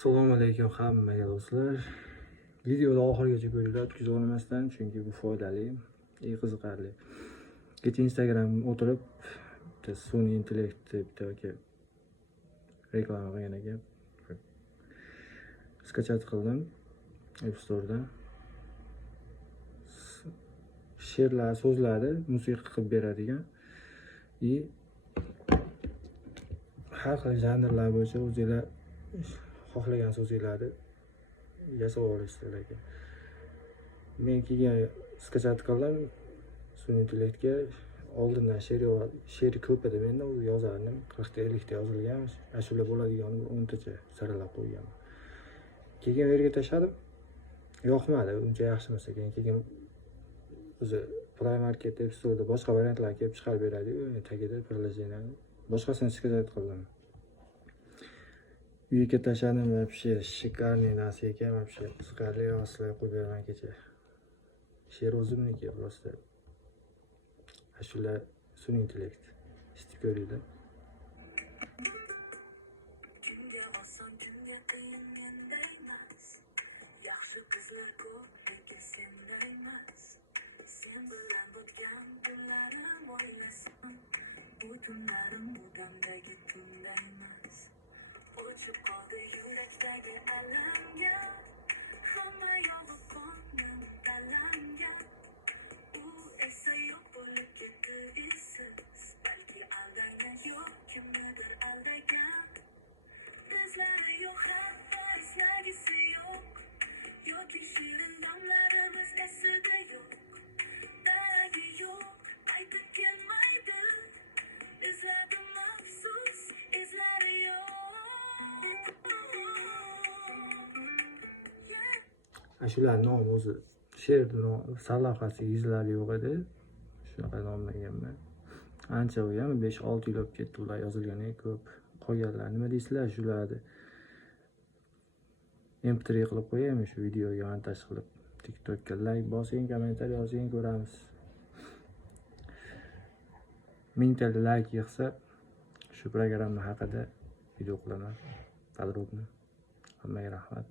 Assalomu alaykum hammaga do'stlar. Videoni oxirigacha ko'ringlar, o'tkazib olmasdan, chunki bu foydali, qiziqarli. Kecha Instagramga o'tirib, bitta sun'iy intellektni bitta reklama qilgan ekan. Skachat qildim App Store'dan. She'rlar, so'zlarni musiqa qilib beradigan har xil janrlar bo'yicha o'zingizlar xohlagan so'zinglarni yasab olasizlar ekan. Men keyin skachat qildim sun'iy intellektga. Oldindan she'r ko'p edi menda, yozardim 40 ta 50 ta yozilgan, ashula bo'ladigan 10 tacha saralab qo'yganman. Keyin u yerga tashladim. Yoqmadi, uncha yaxshi emas ekan. Keyin o'zi Play Market, App Store'da boshqa variantlar kelib chiqarib beradi-yu, tagida приложениyalar. Boshqasini skachat qildim. Uyga tashladim, вообще shikarniy narsa ekan, вообще qiziqarli, sizlarga qo'yib beraman kecha. She'r o'zimniki просто. Ashula sun'iy intellekt. Eshitib ko'ringlar. Tunlarim budamdagi tunday emas. O'chib qoldi yurakdagi alamga. Hamma yog'i qondan talangan. U esa yo'q bo'lib ketdi izsiz. Balki aldayman yo'q, kimnidir aldagan. Bizlari yo'q, hatto eslagisi yo'q. Yoki shirin damlarimiz esida yo'q. Daragi yo'q, aytib kelmaydi. Izladim maxsus, izlari yo'q. Ashular nomi o'zi she'r sarlavhasiga izlari yo'q edi. Shunaqa nomlaganman. Ancha bo'lgan, 5-6 yil o'tib ketdi ular yozilganiga ko'p. Qolganlar nima deysizlar shularni? MP3 qilib qo'yaymi shu videoga montaj qilib. TikTokga like bosing, kommentariy yozing, ko'ramiz. 1000 ta like yig'sa shu programma haqida video qilaman. Podrobno. Hammaga rahmat.